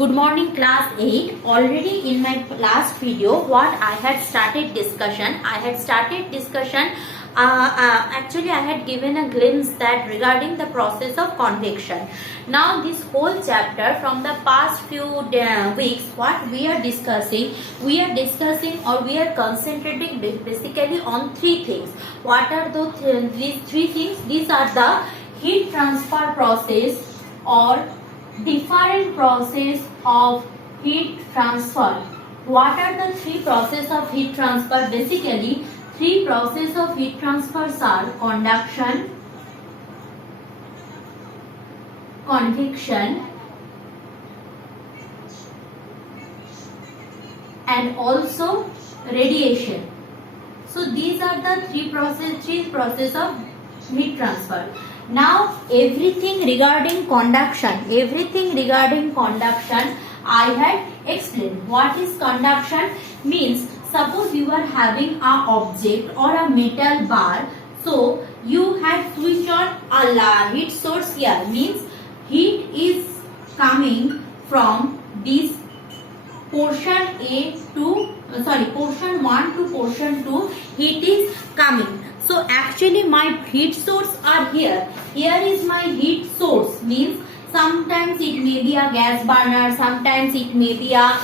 Good morning class 8. Already in my last video what I had started discussion. Actually I had given a glimpse that regarding the process of convection. Now this whole chapter from the past few weeks what we are discussing or we are concentrating basically on three things. What are these three things? These are the heat transfer process or different process of heat transfer. What are the three process of heat transfer? Basically, three process of heat transfers are conduction, convection, and also radiation. So these are the three process of heat transfer. Now everything regarding conduction I had explained. What is conduction? Means suppose you are having a object or a metal bar, so you had switched on a heat source here, means heat is coming from this portion portion 1 to portion 2, heat is coming. So actually my heat source are here. Here is my heat source, means sometimes it may be a gas burner, sometimes it may be a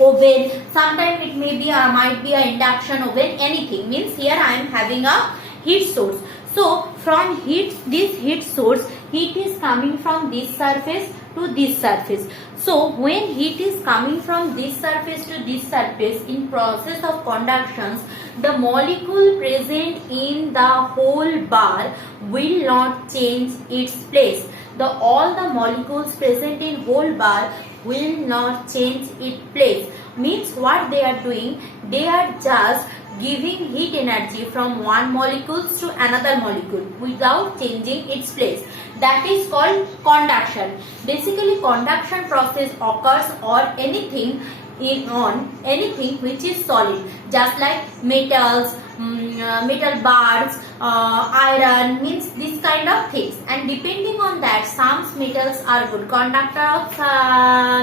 oven, sometimes it may be might be a induction oven, anything. Means here I am having a heat source. So from this heat source, heat is coming from this surface to this surface. So when heat is coming from this surface to this surface, in process of conductions, the molecule present in the whole bar will not change its place. All the molecules present in whole bar will not change its place. Means what they are doing, they are just giving heat energy from one molecule to another molecule without changing its place. That is called conduction. Basically conduction process occurs on anything which is solid, just like metals, metal bars, iron, means this kind of things. And depending on that, some metals are good conductor of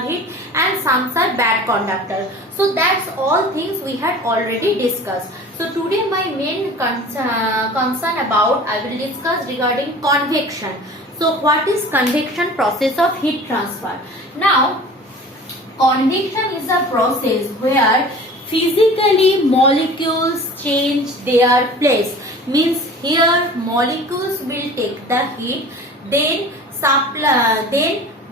heat and some are bad conductor. So that's all things we had already discussed. So today my main concern about I will discuss regarding convection. So what is convection process of heat transfer? Now convection is a process where physically molecules change their place. Means here molecules will take the heat, then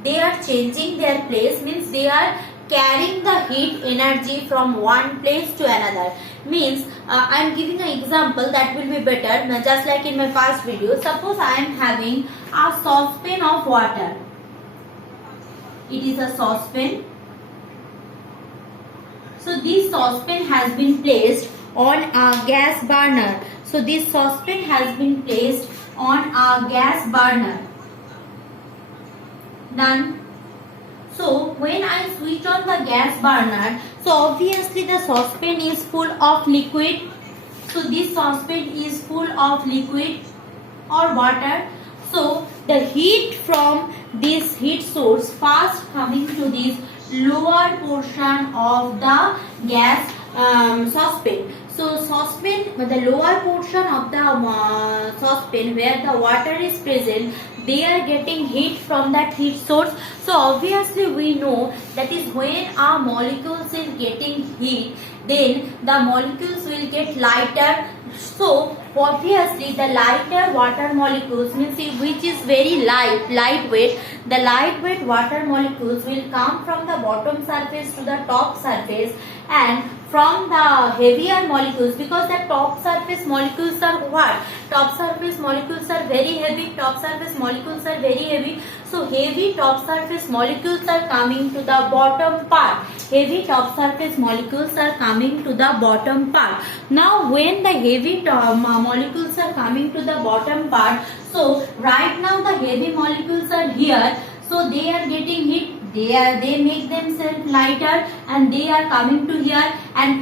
they are changing their place, means they are carrying the heat energy from one place to another. Means I am giving an example that will be better. Now, just like in my first video, suppose I am having a saucepan of water. It is a saucepan. So this saucepan has been placed on a gas burner. So this saucepan has been placed on a gas burner. Done. So when I switch on the gas burner, so obviously the saucepan is full of liquid. So this saucepan is full of liquid or water. So the heat from this heat source first coming to this lower portion of the gas saucepan. So saucepan, the lower portion of the saucepan where the water is present, they are getting heat from that heat source. So obviously we know that is when our molecules is getting heat, then the molecules will get lighter. So obviously the lighter water molecules, means which is very lightweight, the lightweight water molecules will come from the bottom surface to the top surface, and from the heavier molecules, because the top surface molecules are what? Top surface molecules are very heavy. So heavy top surface molecules are coming to the bottom part. Now when the heavy molecules are coming to the bottom part, so right now the heavy molecules are here, so they are getting heat. They make themselves lighter and they are coming to here, and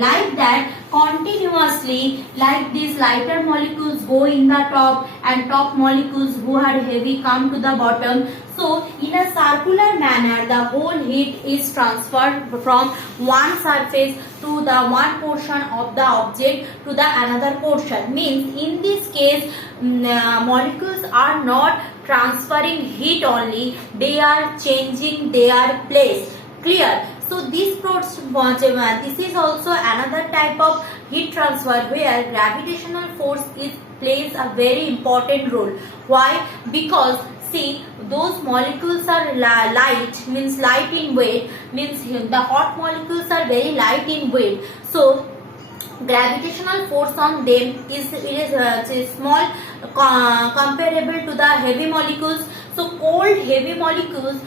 like that continuously, like these lighter molecules go in the top and top molecules who are heavy come to the bottom. So in a circular manner, the whole heat is transferred from one surface to the one portion of the object to the another portion. Means in this case, molecules are not transferring heat only, they are changing their place. Clear? So this is also another type of heat transfer where gravitational force plays a very important role. Why? Because see, those molecules are light, means light in weight, means the hot molecules are very light in weight. So gravitational force on them is small comparable to the heavy molecules. So cold heavy molecules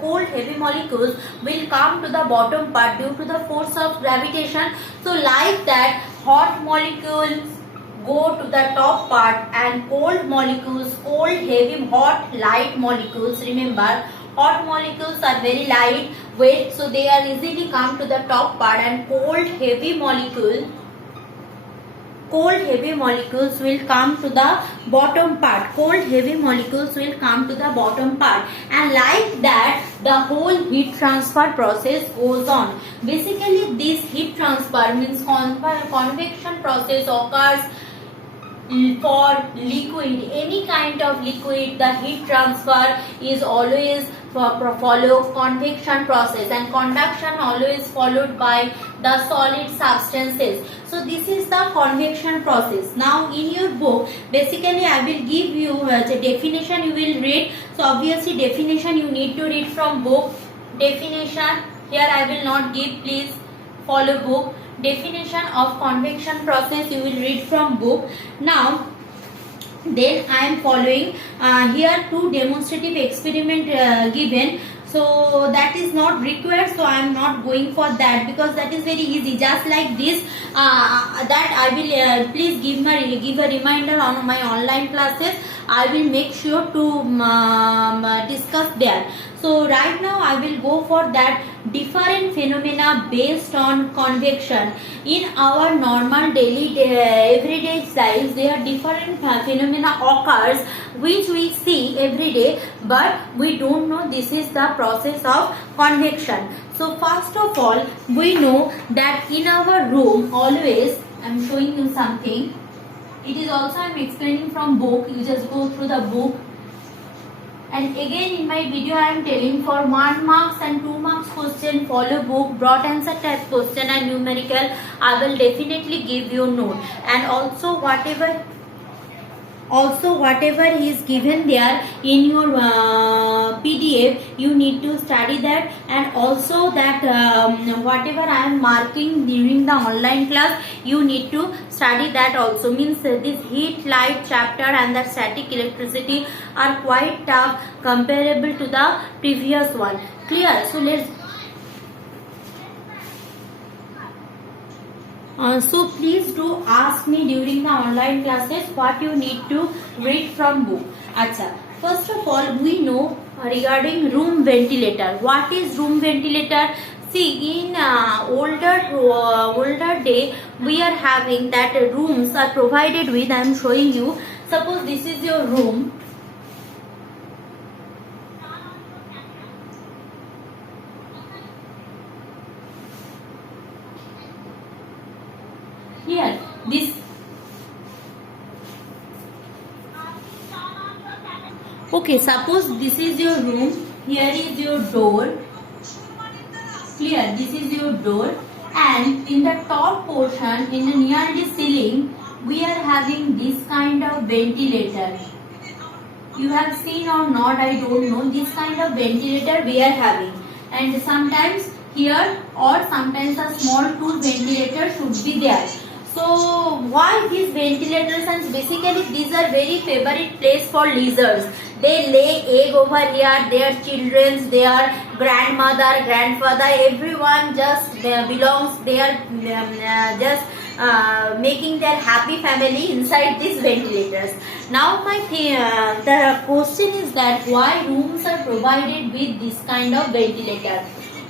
cold heavy molecules will come to the bottom part due to the force of gravitation. So like that, hot molecules go to the top part and cold molecules, cold heavy hot light molecules, remember hot molecules are very light weight, so they are easily come to the top part, and cold heavy molecules will come to the bottom part. Cold heavy molecules will come to the bottom part, and like that the whole heat transfer process goes on. Basically this heat transfer means convection process occurs for liquid, any kind of liquid. The heat transfer is always follow convection process, and conduction always followed by the solid substances. So this is the convection process. Now in your book, basically I will give you the definition you will read. So obviously definition you need to read from book. Definition here I will not give, please follow book. Definition of convection process you will read from book. Now then I am following here two demonstrative experiment given. So that is not required, so I am not going for that because that is very easy. Just like this, that I will please give a reminder on my online classes. I will make sure to discuss there. So right now I will go for that different phenomena based on convection. In our normal daily everyday lives, there are different phenomena occurs which we see every day, but we don't know this is the process of convection. So first of all, we know that in our room always, I am showing you something. It is also I am explaining from book. You just go through the book. And again in my video I am telling for 1 marks and 2 marks question, follow book, broad answer type question and numerical. I will definitely give you note. And also whatever is given there in your PDF, you need to study that, and also that whatever I am marking during the online class, you need to study that also. Means this heat, light chapter and the static electricity are quite tough comparable to the previous one. Clear? So let's so please do ask me during the online classes what you need to read from book. Acha. First of all, we know regarding room ventilator. What is room ventilator? See, in older day, we are having that rooms are provided with. I am showing you. Suppose this is your room. Here, this. Okay, suppose this is your room. Here is your door. Clear? This is your door. And in the top portion, in the near the ceiling, we are having this kind of ventilator. You have seen or not, I don't know. This kind of ventilator we are having. And sometimes here or sometimes a small tube ventilator should be there. So why these ventilators? And basically these are very favorite place for lizards. They lay egg over here. Their children, their grandmother, grandfather, everyone just belongs. They are just making their happy family inside these ventilators. Now the question is that why rooms are provided with this kind of ventilator?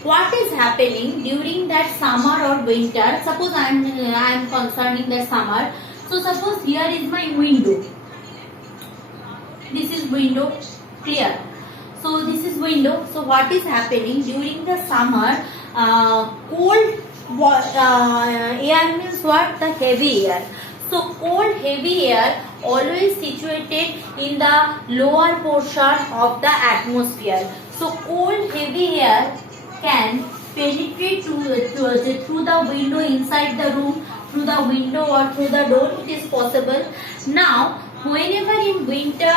What is happening during that summer or winter? Suppose I am concerning the summer. So suppose here is my window. This is window. Clear? So this is window. So what is happening during the summer? Cold air means what? The heavy air. So cold heavy air always situated in the lower portion of the atmosphere. So cold heavy air can penetrate through the window inside the room, through the window or through the door. It is possible. Now whenever in winter,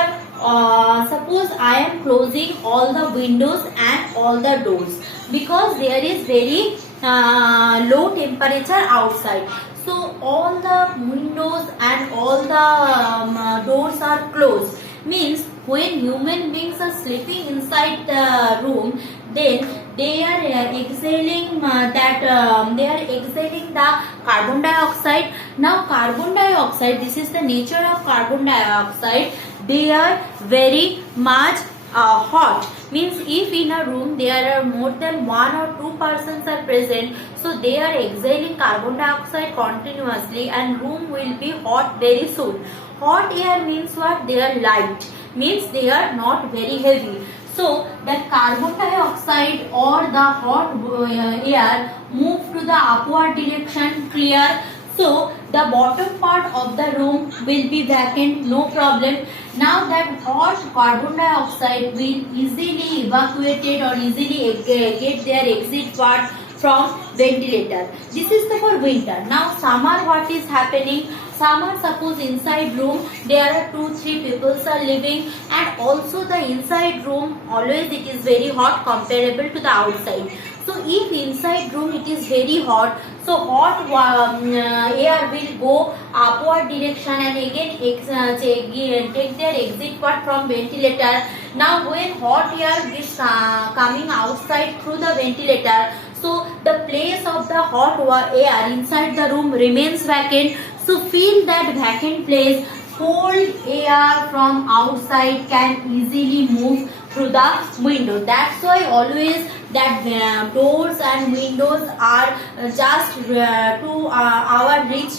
suppose I am closing all the windows and all the doors because there is very low temperature outside. So all the windows and all the doors are closed. Means when human beings are sleeping inside the room, then they are exhaling they are exhaling the carbon dioxide. Now carbon dioxide, this is the nature of carbon dioxide. They are very much hot. Means if in a room there are more than 1 or 2 persons are present, so they are exhaling carbon dioxide continuously and room will be hot very soon. Hot air means what? They are light, means they are not very heavy. So that carbon dioxide or the hot air move to the upward direction. Clear? So the bottom part of the room will be vacant, no problem. Now that hot carbon dioxide will easily evacuated or easily get their exit part from ventilator. This is the for winter. Now summer, what is happening? Summer, suppose inside room there are 2-3 people are living, and also the inside room always it is very hot comparable to the outside. So if inside room it is very hot, so hot air will go upward direction and again take their exit part from ventilator. Now when hot air is coming outside through the ventilator, so the place of the hot air inside the room remains vacant. So fill that vacant place. Cold air from outside can easily move through the window. That's why always that doors and windows are just to our reach,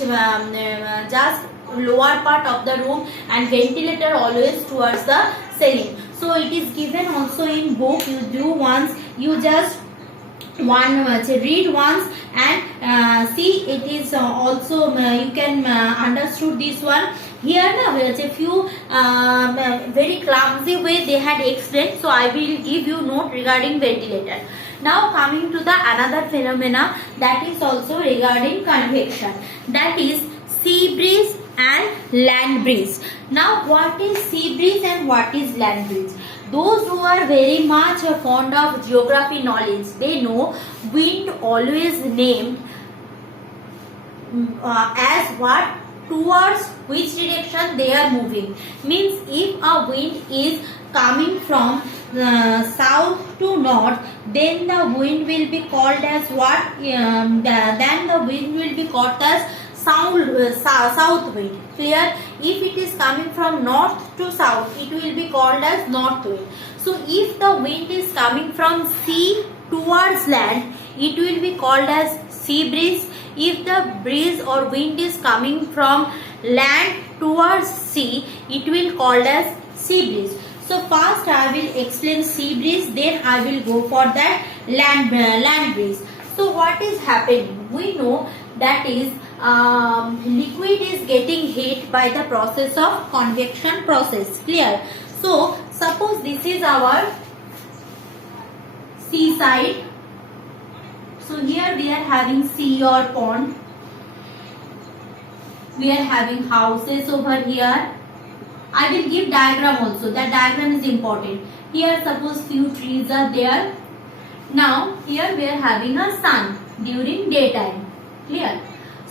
just lower part of the room, and ventilator always towards the ceiling. So it is given also in book. You do once, you just read once and see. It is also you can understood this one. Here a few very clumsy way they had explained, so I will give you note regarding ventilator. Now coming to the another phenomena, that is also regarding convection, that is sea breeze and land breeze. Now what is sea breeze and what is land breeze? Those who are very much fond of geography knowledge, they know wind always named as what? Towards which direction they are moving. Means if a wind is coming from south to north, then the wind will be called as what? Then the wind will be called as south wind. Clear? If it is coming from north to south, it will be called as north wind. So if the wind is coming from sea towards land, it will be called as sea breeze. If the breeze or wind is coming from land towards sea, it will called as sea breeze. So first I will explain sea breeze, then I will go for that land breeze. So what is happening? We know that is liquid is getting heat by the process of convection process. Clear? So suppose this is our seaside. So here we are having sea or pond. We are having houses over here. I will give diagram also. That diagram is important. Here suppose few trees are there. Now here we are having a sun during daytime. Clear?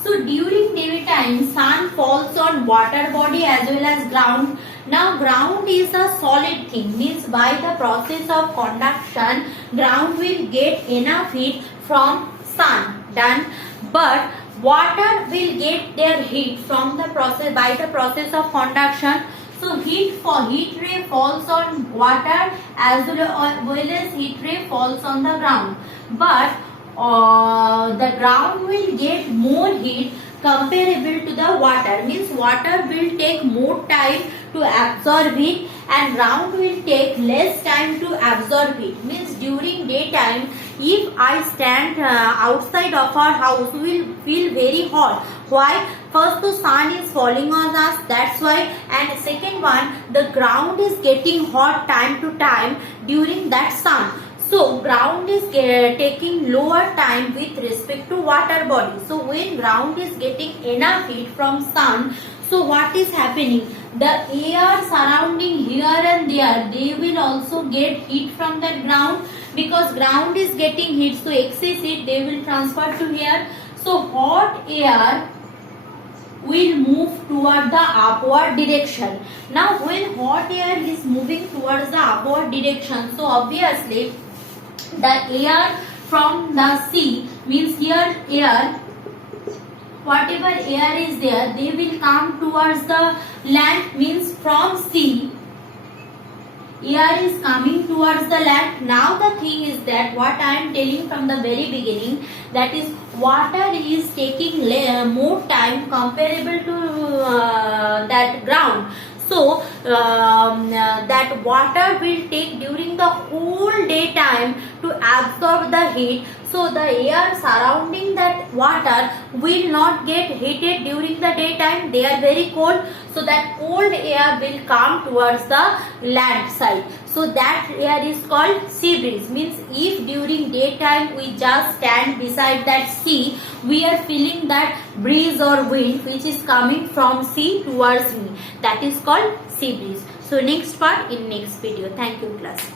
So during daytime, sun falls on water body as well as ground. Now ground is a solid thing, means by the process of conduction, ground will get enough heat from sun. Done. But water will get their heat from the process by the process of conduction. So heat ray falls on water as well as heat ray falls on the ground. But the ground will get more heat comparable to the water. Means water will take more time to absorb it and ground will take less time to absorb heat. Means during daytime, if I stand outside of our house, we will feel very hot. Why? First, the sun is falling on us, that's why. And second one, the ground is getting hot time to time during that sun. So ground is taking lower time with respect to water body. So when ground is getting enough heat from sun, so what is happening? The air surrounding here and there, they will also get heat from that ground, because ground is getting heat. So excess heat they will transfer to here. So hot air will move toward the upward direction. Now when hot air is moving towards the upward direction, so obviously the air from the sea, means here air, whatever air is there, they will come towards the land. Means from sea air is coming towards the land. Now the thing is that what I am telling from the very beginning, that is water is taking more time comparable to that ground. So that water will take during the whole day time to absorb the heat. So the air surrounding that water will not get heated during the daytime. They are very cold. So that cold air will come towards the land side. So that air is called sea breeze. Means if during daytime we just stand beside that sea, we are feeling that breeze or wind which is coming from sea towards me. That is called sea breeze. So next part in next video. Thank you class.